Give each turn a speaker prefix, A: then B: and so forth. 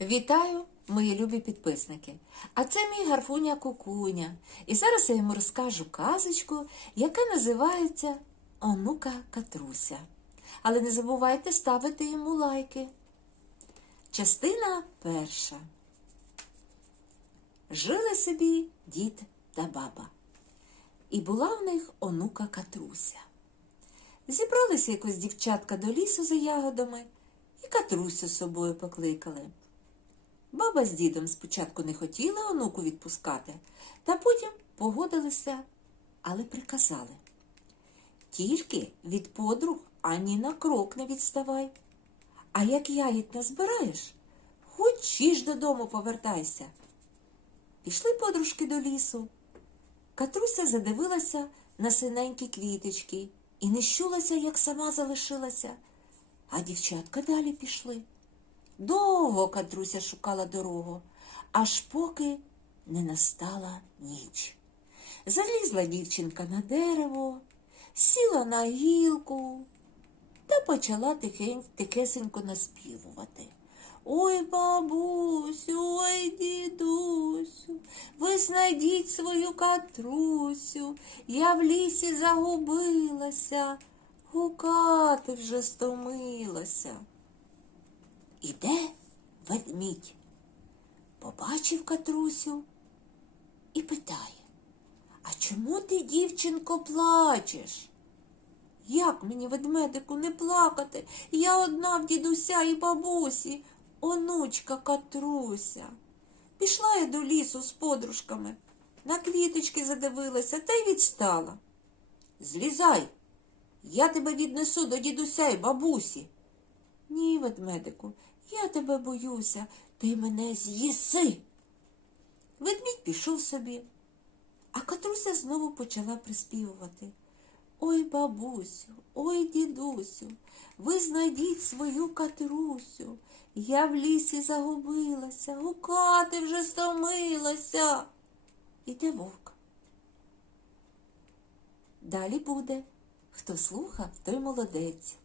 A: Вітаю, мої любі підписники! А це мій гарфуня Кукуня. І зараз я йому розкажу казочку, яка називається Онука Катруся. Але не забувайте ставити йому лайки. Частина перша. Жили собі дід та баба. І була в них онука Катруся. Зібралися якось дівчатка до лісу за ягодами і Катрусю з собою покликали. Баба з дідом спочатку не хотіли онуку відпускати, та потім погодилися, але приказали. Тільки від подруг ані на крок не відставай. А як ягід не збираєш, хочеш додому повертайся. Пішли подружки до лісу. Катруся задивилася на синенькі квіточки і не щулася, як сама залишилася, а дівчатка далі пішли. Довго Катруся шукала дорогу, аж поки не настала ніч. Залізла дівчинка на дерево, сіла на гілку та почала тихесенько наспівувати. Ой, бабусю, ой, дідусю, ви знайдіть свою катрусю, я в лісі загубилася, гукати вже стомилася. Іде ведмідь, побачив Катрусю і питає, а чому ти, дівчинко, плачеш? Як мені, ведмедику, не плакати? Я одна в дідуся і бабусі, онучка Катруся. Пішла я до лісу з подружками, на квіточки задивилася та й відстала. Злізай, я тебе віднесу до дідуся і бабусі. Ні, ведмедику, я тебе боюся, ти мене з'їси. Ведмідь пішов собі, а Катруся знову почала приспівувати. Ой, бабусю, ой, дідусю, ви знайдіть свою Катрусю. Я в лісі загубилася, гукати вже стомилася. Іде вовк. Далі буде. Хто слухав, той молодець.